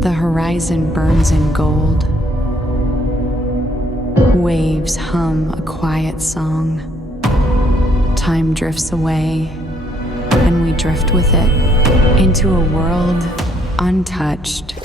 The horizon burns in gold. Waves hum a quiet song. Time drifts away, and we drift with it into a world untouched